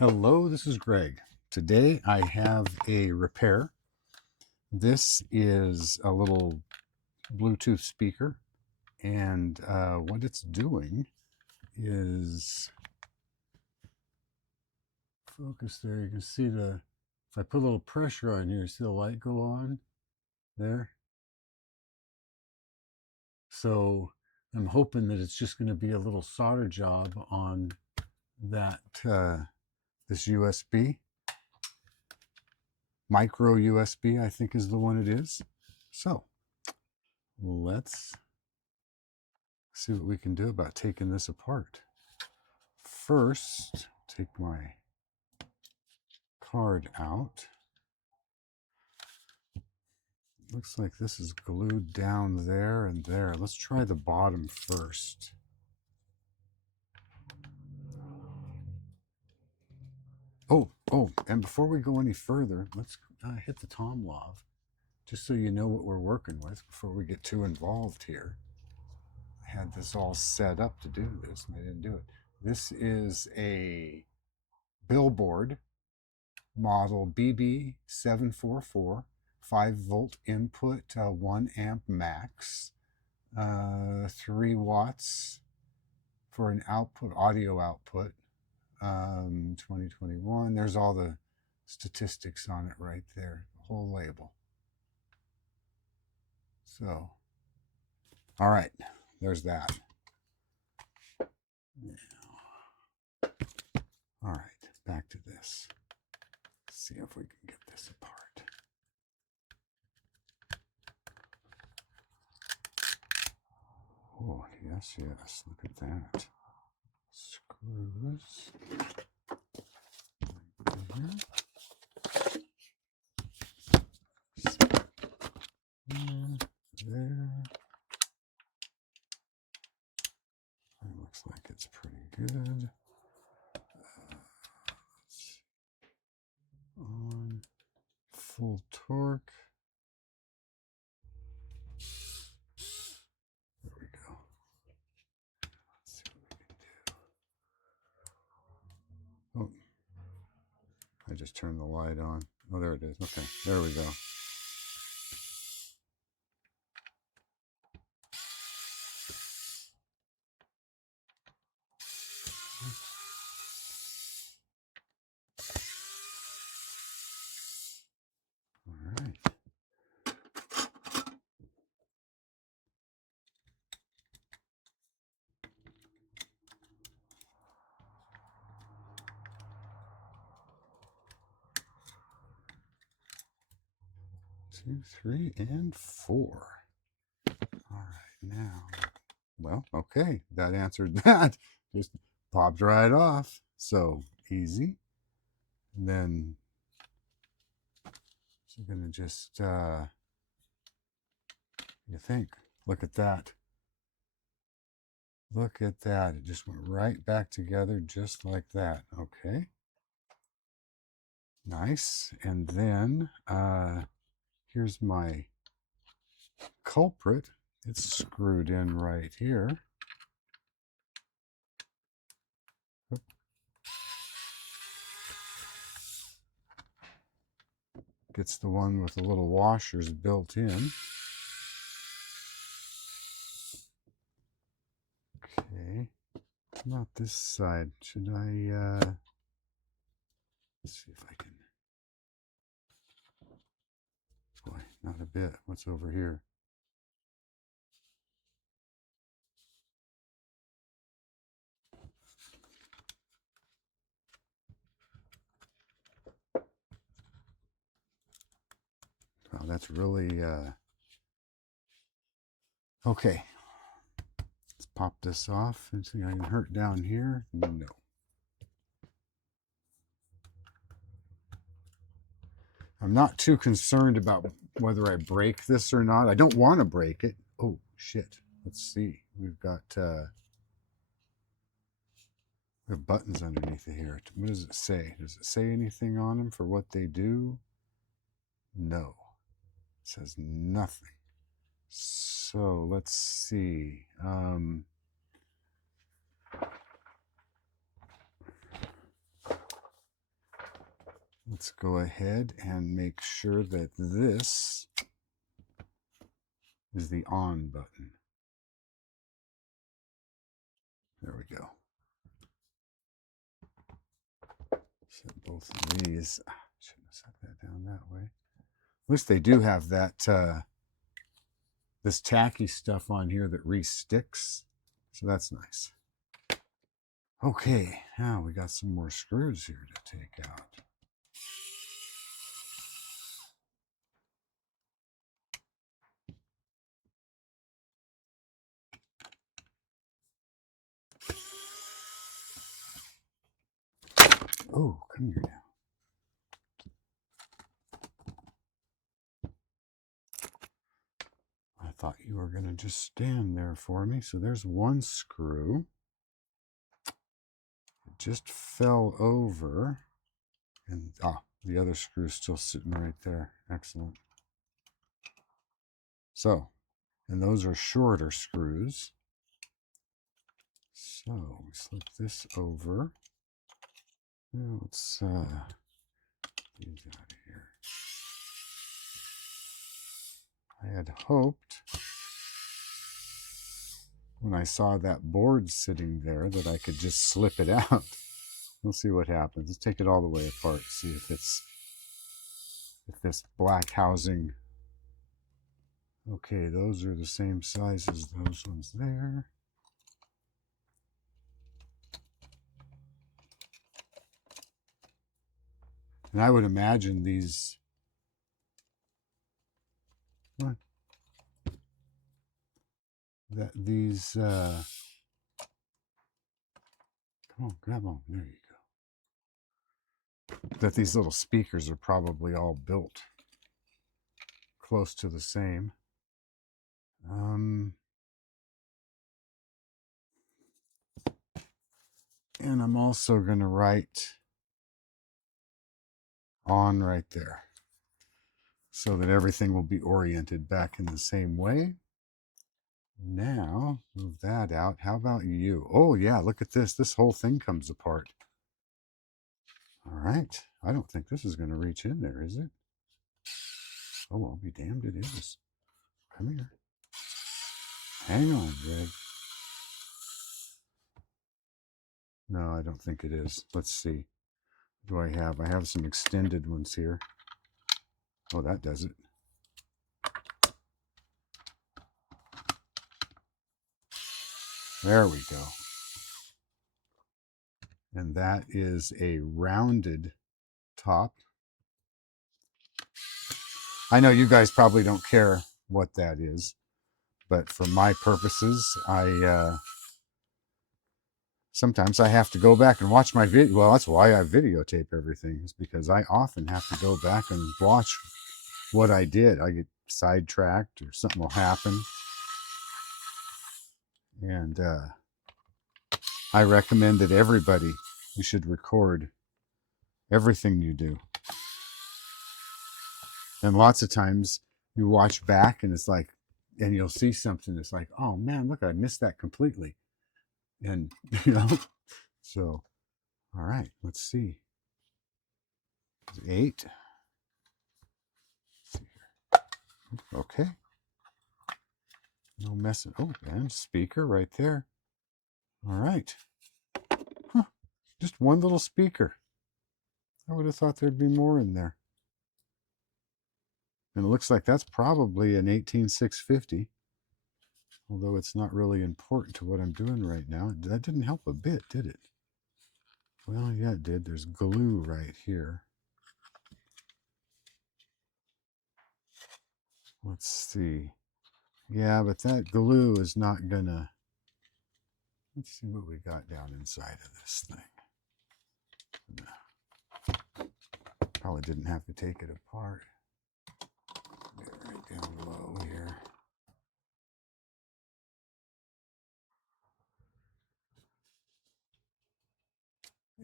Hello, this is Greg. Today I have a repair. This is a little Bluetooth speaker, and what it's doing is, focus there, you can see if I put a little pressure on here, see the light go on there? So I'm hoping that it's just going to be a little solder job on that, this USB. Micro USB, I think is the one it is. So let's see what we can do about taking this apart. First, take my card out. Looks like this is glued down there and there. Let's try the bottom first. Oh, and before we go any further, let's hit the tom lav, just so you know what we're working with before we get too involved here. I had this all set up to do this, and I didn't do it. This is a Billboard model BB744, 5-volt input, 1 amp max, 3 watts for an output, audio output, 2021. There's all the statistics on it right there, the whole label. So, all right, there's that. Now, all right, back to this. Let's see if we can get this apart. Oh, yes, look at that. Screws. There. That looks like it's pretty good. On full torque. There we go. Let's see what we can do. Oh, I just turned the light on. Oh, there it is. Okay, there we go. All right. Two, three, and 4. All right, now, well, okay, that answered that. Just popped right off. So easy. And then, so you're gonna just, you think, look at that. Look at that. It just went right back together just like that. Okay. Nice. And then here's my culprit. It's screwed in right here. Gets the one with the little washers built in. Okay. Not this side. Should I, let's see if I can. Boy, not a bit. What's over here? Oh, that's really, okay. Let's pop this off and see if I can hurt down here. No. I'm not too concerned about whether I break this or not. I don't want to break it. Oh, shit. Let's see. We've got we have buttons underneath it here. What does it say? Does it say anything on them for what they do? No. It says nothing. So let's see. let's go ahead and make sure that this is the on button. There we go. Set both of these. Shouldn't have set that down that way. At least they do have that this tacky stuff on here that re-sticks, so that's nice. Okay, now we got some more screws here to take out. Oh, come here now. I thought you were going to just stand there for me. So there's one screw. It just fell over. And the other screw is still sitting right there. Excellent. So, and those are shorter screws. So we slip this over. Now let's get these out of here. I had hoped when I saw that board sitting there that I could just slip it out. We'll see what happens. Let's take it all the way apart, see if this black housing. Okay, those are the same size as those ones there. And I would imagine these, what? That these, come on, grab on, there you go. That these little speakers are probably all built close to the same. And I'm also going to write on right there so that everything will be oriented back in the same way. Now, move that out. How about you? Oh, yeah, look at this. This whole thing comes apart. All right. I don't think this is going to reach in there, is it? Oh, I'll be damned it is. Come here. Hang on, Greg. No, I don't think it is. Let's see. What do I have? I have some extended ones here. Oh, that does it. There we go. And that is a rounded top. I know you guys probably don't care what that is, but for my purposes, sometimes I have to go back and watch my video. Well, that's why I videotape everything, is because I often have to go back and watch what I did. I get sidetracked or something will happen. And I recommend that everybody, you should record everything you do. And lots of times you watch back and it's like, and you'll see something that's like, oh man, look, I missed that completely. And, so, all right, let's see. 8. Let's see here. Okay. No messing. Oh, and speaker right there. All right. Huh. Just one little speaker. I would have thought there'd be more in there. And it looks like that's probably an 18650. Although it's not really important to what I'm doing right now. That didn't help a bit, did it? Well, yeah, it did. There's glue right here. Let's see. Yeah, but that glue is not gonna... Let's see what we got down inside of this thing. Probably didn't have to take it apart. Right down low here.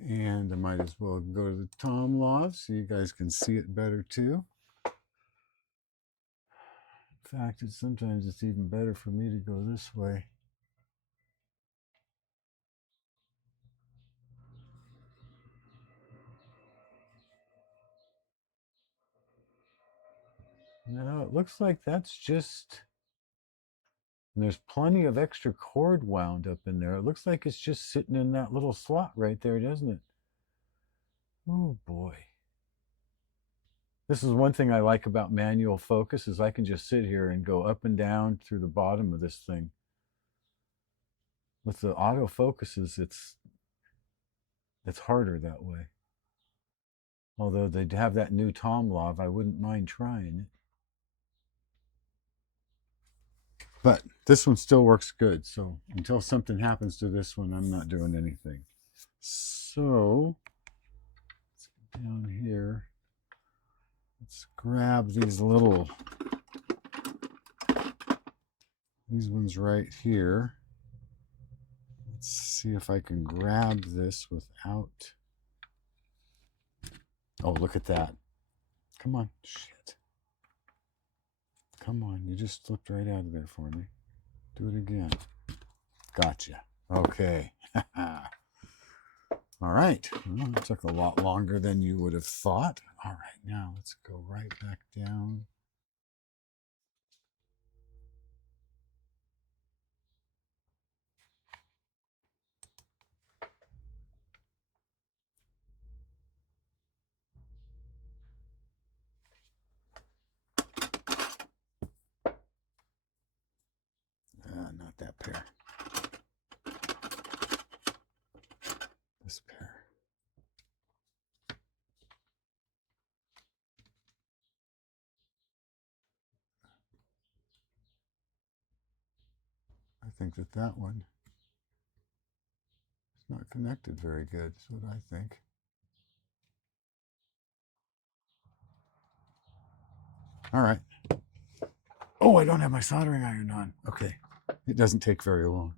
And I might as well go to the Tom Loft so you guys can see it better too. In fact, sometimes it's even better for me to go this way. No, it looks like that's just, and there's plenty of extra cord wound up in there. It looks like it's just sitting in that little slot right there, doesn't it? Oh boy. This is one thing I like about manual focus is I can just sit here and go up and down through the bottom of this thing. With the auto focuses, it's harder that way. Although they'd have that new Tom Lav, I wouldn't mind trying it. But this one still works good. So until something happens to this one, I'm not doing anything. So let's get down here. Let's grab these ones right here. Let's see if I can grab this without. Oh, look at that. Come on. Shit. Come on. You just slipped right out of there for me. Do it again. Gotcha. Okay. All right. Well, it took a lot longer than you would have thought. All right. Now let's go right back down. Not that pair. This pair. I think that one is not connected very good, is what I think. All right. Oh, I don't have my soldering iron on. Okay. It doesn't take very long.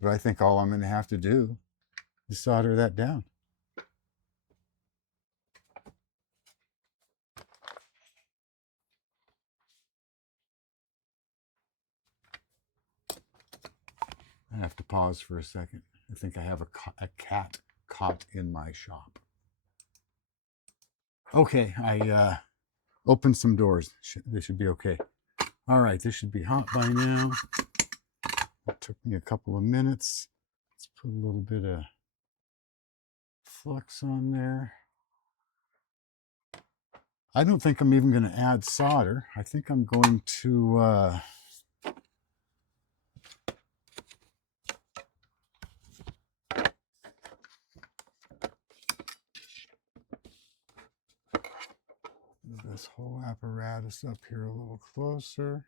But I think all I'm going to have to do is solder that down. I have to pause for a second. I think I have a cat caught in my shop. Okay, I opened some doors. They should be okay. All right, this should be hot by now. It took me a couple of minutes. Let's put a little bit of flux on there. I don't think I'm even going to add solder. I think I'm going to move this whole apparatus up here a little closer.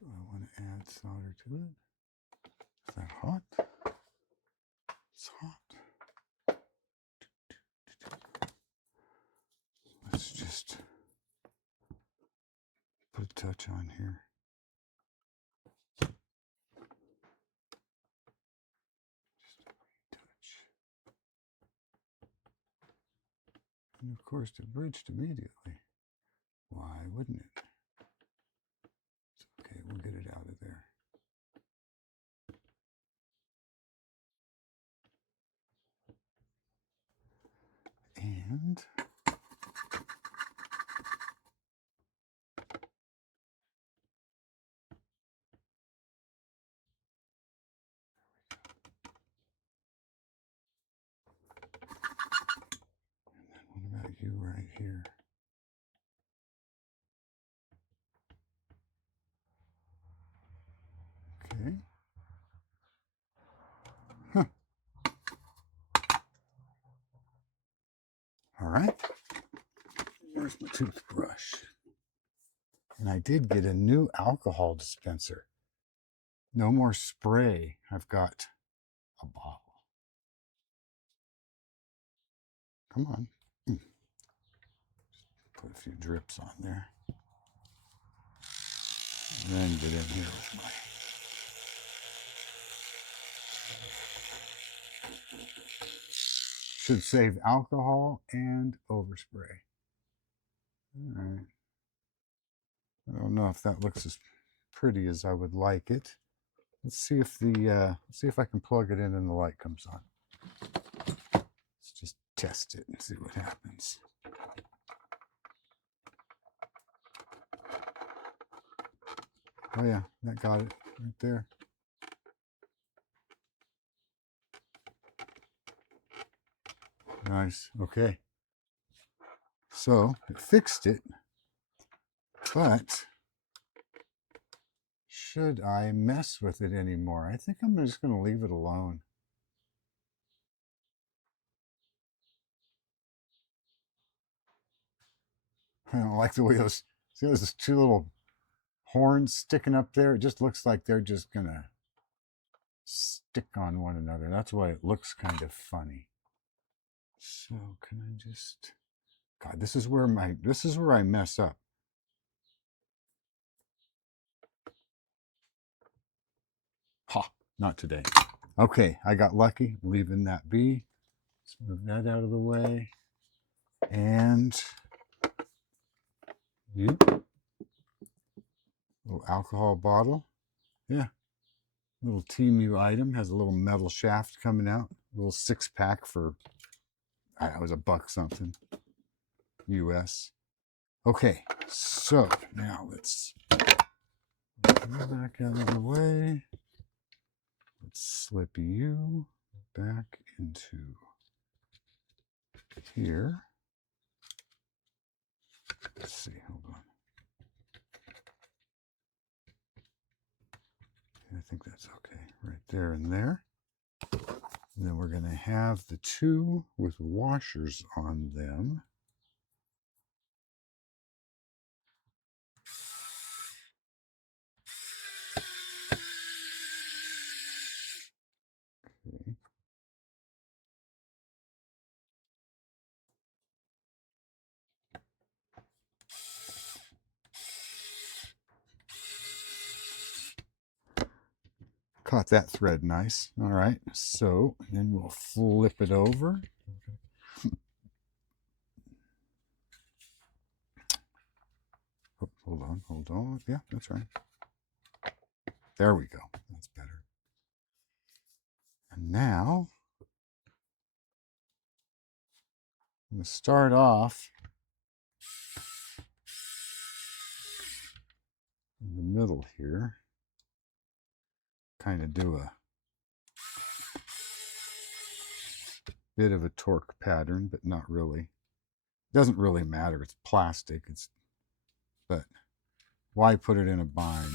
Do I want to add solder to it? Is that hot? It's hot. Let's just put a touch on here. Just a wee touch. And of course, it bridged immediately. Why wouldn't it? It's okay, we'll get it out of there. And what about you right here? Okay. Huh. All right. Where's my toothbrush? And I did get a new alcohol dispenser. No more spray. I've got a bottle. Come on. Put a few drips on there. And then get in here with my... Should save alcohol and overspray. All right. I don't know if that looks as pretty as I would like it. Let's see if I can plug it in and the light comes on. Let's just test it and see what happens. Oh yeah, that got it right there. Nice. Okay. So it fixed it, but should I mess with it anymore? I think I'm just going to leave it alone. I don't like the way those, see those two little horns sticking up there? It just looks like they're just going to stick on one another. That's why it looks kind of funny. So can I just, God, this is where I mess up. Ha, not today. Okay, I got lucky, leaving that be. Let's move that out of the way. And you, little alcohol bottle. Yeah, little TMU item, has a little metal shaft coming out. A little 6-pack for, it was $1 something, US. Okay, so now let's move back out of the way. Let's slip you back into here. Let's see, hold on. I think that's okay, right there and there. And then we're going to have the two with washers on them. Okay. Caught that thread nice. All right, so then we'll flip it over. Oh, hold on. Yeah, that's right. There we go. That's better. And now I'm going to start off in the middle here. Kind of do a bit of a torque pattern, but not really. It doesn't really matter. It's plastic. But why put it in a bind?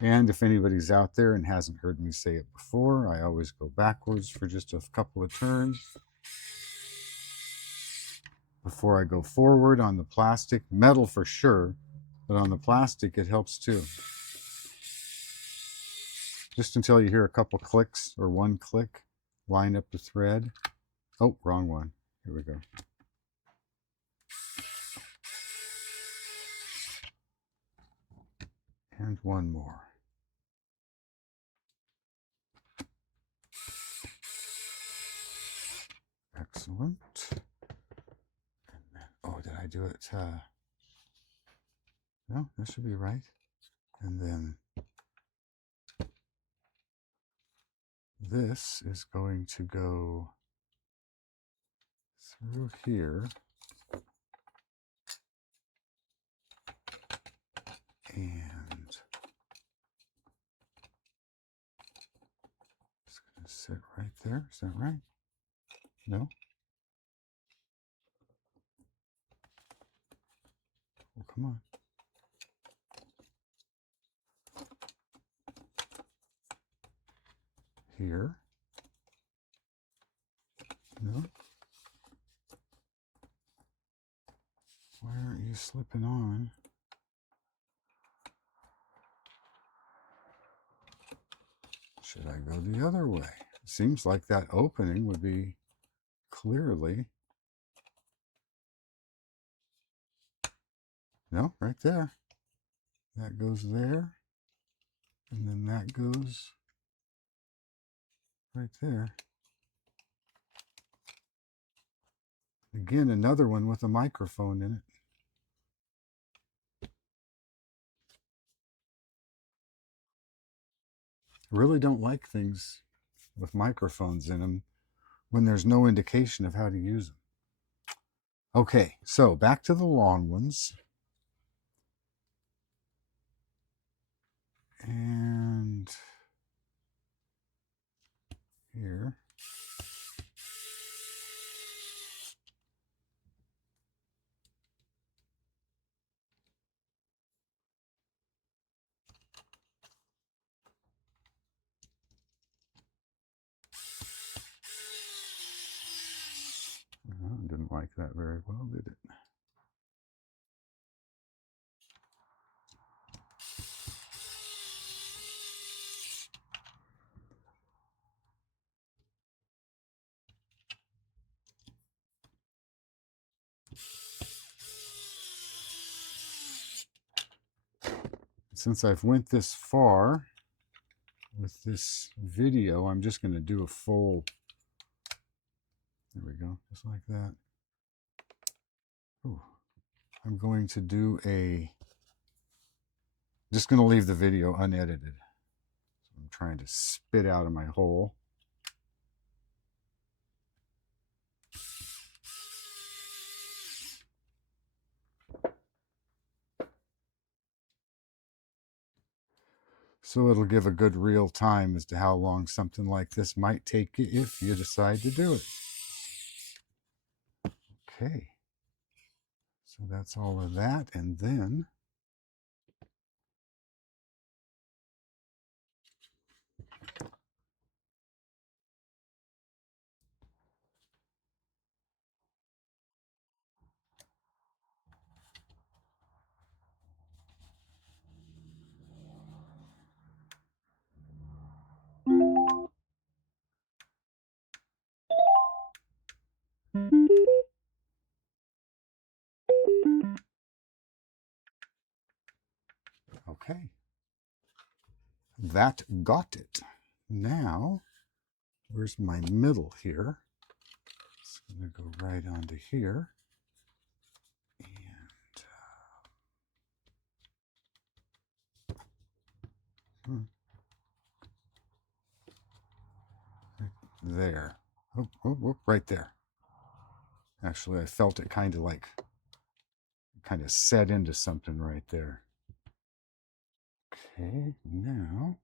And if anybody's out there and hasn't heard me say it before, I always go backwards for just a couple of turns before I go forward on the plastic. Metal for sure, but on the plastic it helps too. Just until you hear a couple clicks or one click, line up the thread. Oh, wrong one. Here we go. And one more. Excellent. And then, oh, did I do it? No, that should be right. And then this is going to go through here. And it's going to sit right there. Is that right? No? Oh, come on. Here. No? Why aren't you slipping on? should I go the other way? Seems like that opening would be clearly, no, right there. That goes there, and then that goes right there. Again, another one with a microphone in it. I really don't like things with microphones in them when there's no indication of how to use them. Okay, so back to the long ones. And here. Didn't like that very well, did it? Since I've went this far with this video, I'm just going to do a full, there we go, just like that. Ooh. I'm going to do just going to leave the video unedited. So I'm trying to spit out of my hole. So it'll give a good real time as to how long something like this might take you if you decide to do it. Okay. So that's all of that. And then okay. That got it. Now, where's my middle here? It's going to go right onto here. And right there. Oh, right there. Actually, I felt it kind of set into something right there. Okay, now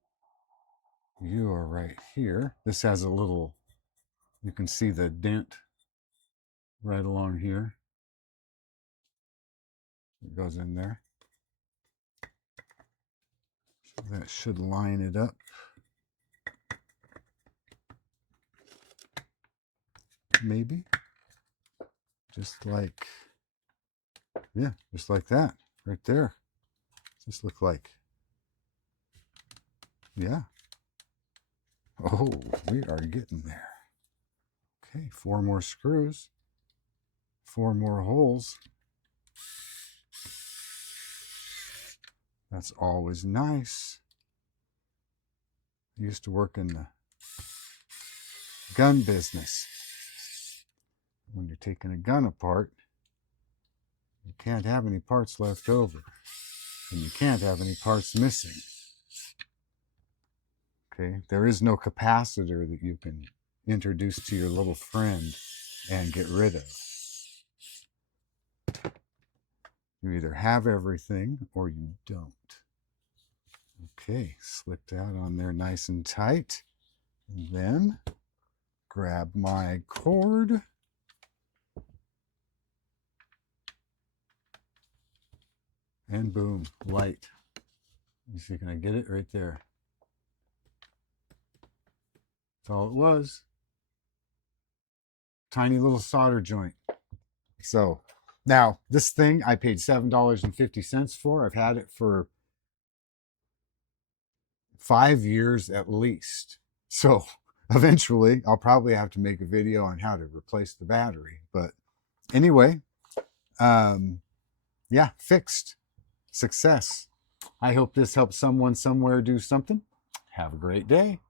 you are right here. This has a little, you can see the dent right along here. It goes in there. So that should line it up. Maybe. Just like, yeah, just like that, right there. Just look like, yeah. Oh, we are getting there. Okay, 4 more screws, 4 more holes. That's always nice. I used to work in the gun business. When you're taking a gun apart, you can't have any parts left over, and you can't have any parts missing. Okay, there is no capacitor that you can introduce to your little friend and get rid of. You either have everything or you don't. Okay, slipped out on there nice and tight. And then grab my cord. And boom, light. You see, can I get it right there? That's all it was. Tiny little solder joint. So now this thing I paid $7.50 for. I've had it for 5 years at least. So eventually I'll probably have to make a video on how to replace the battery. But anyway, yeah, fixed. Success. I hope this helps someone somewhere do something. Have a great day.